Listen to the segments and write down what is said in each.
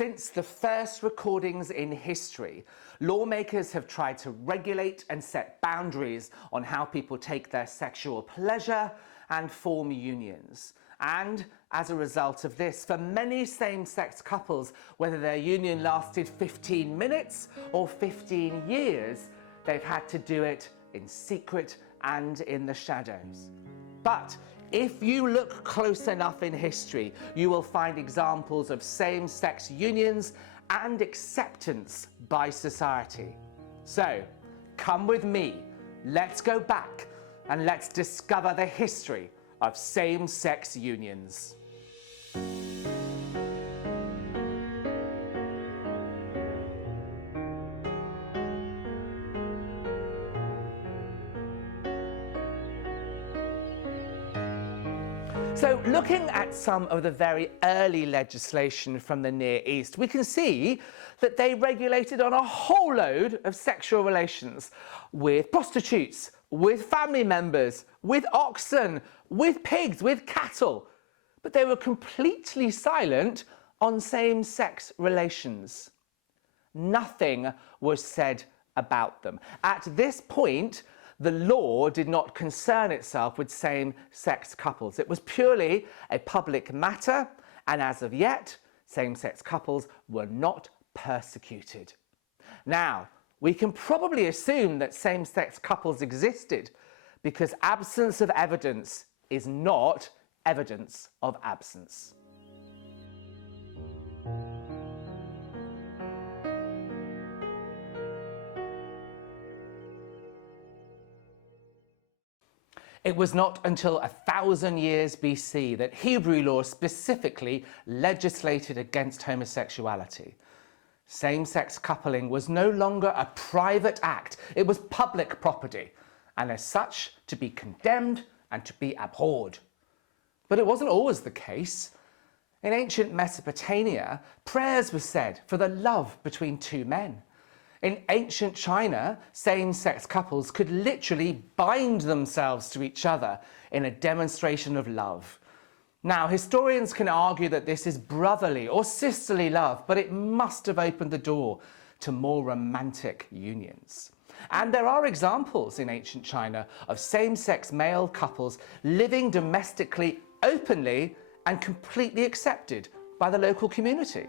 Since the first recordings in history, lawmakers have tried to regulate and set boundaries on how people take their sexual pleasure and form unions. And as a result of this, for many same-sex couples, whether their union lasted 15 minutes or 15 years, they've had to do it in secret and in the shadows. But if you look close enough in history, you will find examples of same-sex unions and acceptance by society. So, come with me, let's go back and let's discover the history of same-sex unions. So, looking at some of the very early legislation from the Near East, we can see that they regulated on a whole load of sexual relations with prostitutes, with family members, with oxen, with pigs, with cattle. But they were completely silent on same-sex relations. Nothing was said about them. At this point, the law did not concern itself with same-sex couples. It was purely a public matter, and as of yet, same-sex couples were not persecuted. Now, we can probably assume that same-sex couples existed because absence of evidence is not evidence of absence. It was not until 1,000 years BC that Hebrew law specifically legislated against homosexuality. Same-sex coupling was no longer a private act, it was public property, and as such to be condemned and to be abhorred. But it wasn't always the case. In ancient Mesopotamia, prayers were said for the love between two men. In ancient China, same-sex couples could literally bind themselves to each other in a demonstration of love. Now, historians can argue that this is brotherly or sisterly love, but it must have opened the door to more romantic unions. And there are examples in ancient China of same-sex male couples living domestically openly and completely accepted by the local community.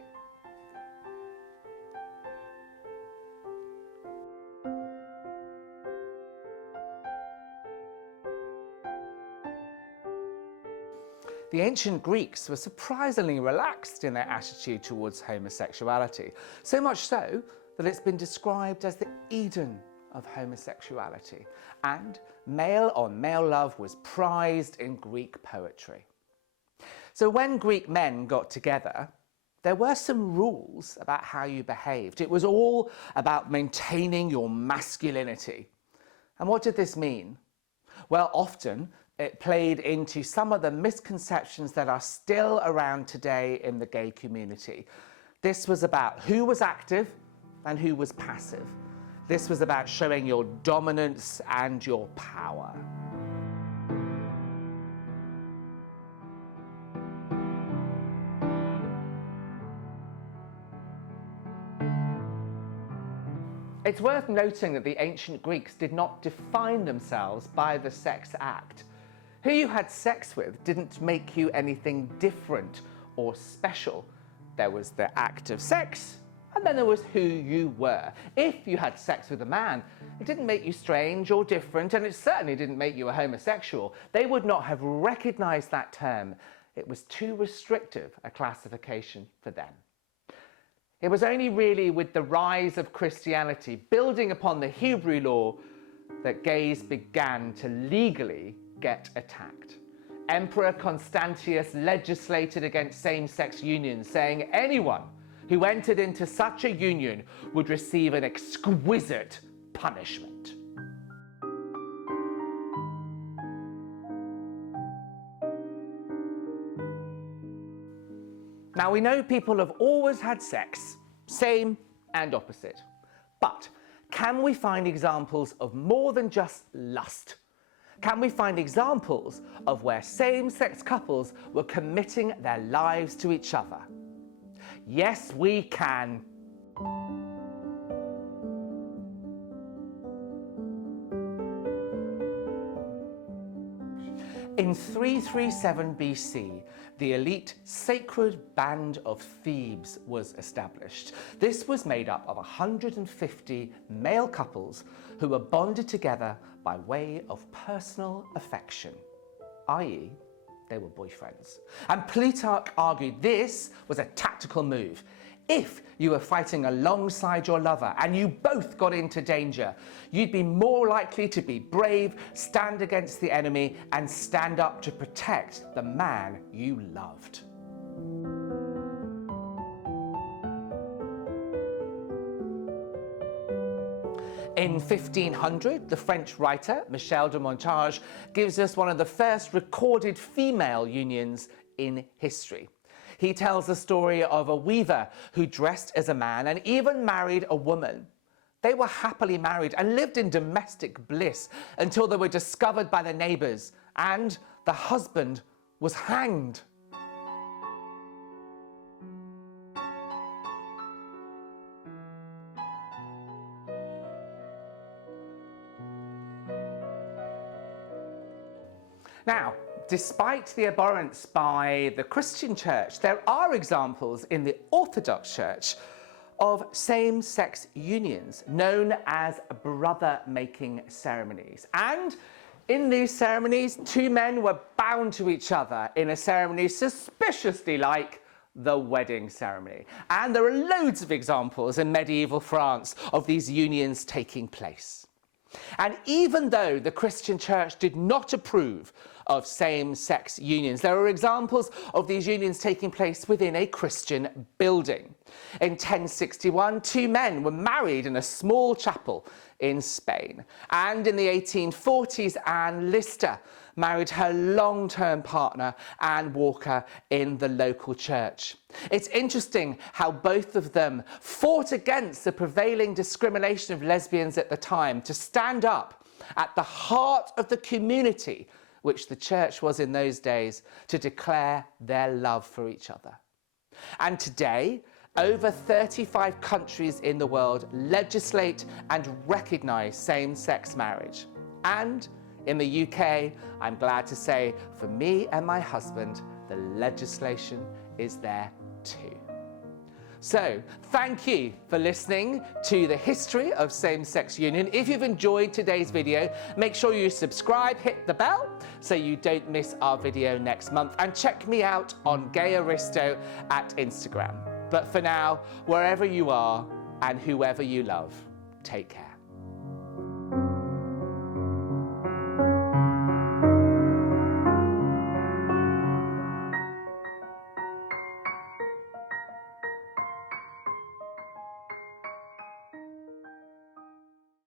The ancient Greeks were surprisingly relaxed in their attitude towards homosexuality, so much so that it's been described as the Eden of homosexuality, and male-on-male love was prized in Greek poetry. So when Greek men got together, there were some rules about how you behaved. It was all about maintaining your masculinity. And what did this mean? Well, often it played into some of the misconceptions that are still around today in the gay community. This was about who was active and who was passive. This was about showing your dominance and your power. It's worth noting that the ancient Greeks did not define themselves by the sex act. Who you had sex with didn't make you anything different or special. There was the act of sex, and then there was who you were. If you had sex with a man, it didn't make you strange or different, and it certainly didn't make you a homosexual. They would not have recognized that term. It was too restrictive a classification for them. It was only really with the rise of Christianity, building upon the Hebrew law, that gays began to legally get attacked. Emperor Constantius legislated against same-sex unions, saying anyone who entered into such a union would receive an exquisite punishment. Now, we know people have always had sex, same and opposite. But can we find examples of more than just lust? Can we find examples of where same-sex couples were committing their lives to each other? Yes, we can. In 337 BC, the elite sacred band of Thebes was established. This was made up of 150 male couples who were bonded together by way of personal affection, i.e., they were boyfriends. And Plutarch argued this was a tactical move. If you were fighting alongside your lover and you both got into danger, you'd be more likely to be brave, stand against the enemy, and stand up to protect the man you loved. In 1500, the French writer Michel de Montaigne gives us one of the first recorded female unions in history. He tells the story of a weaver who dressed as a man and even married a woman. They were happily married and lived in domestic bliss until they were discovered by the neighbours, and the husband was hanged. Now, despite the abhorrence by the Christian Church, there are examples in the Orthodox Church of same-sex unions known as brother-making ceremonies. And in these ceremonies, two men were bound to each other in a ceremony suspiciously like the wedding ceremony. And there are loads of examples in medieval France of these unions taking place. And even though the Christian Church did not approve of same-sex unions, there are examples of these unions taking place within a Christian building. In 1061, two men were married in a small chapel in Spain. And in the 1840s, Anne Lister married her long-term partner, Anne Walker, in the local church. It's interesting how both of them fought against the prevailing discrimination of lesbians at the time to stand up at the heart of the community, which the church was in those days, to declare their love for each other. And today, over 35 countries in the world legislate and recognise same-sex marriage. And in the UK, I'm glad to say, for me and my husband, the legislation is there too. So, thank you for listening to the history of same-sex union. If you've enjoyed today's video, make sure you subscribe, hit the bell so you don't miss our video next month, and check me out on Gay Aristo at Instagram. But for now, wherever you are and whoever you love, take care.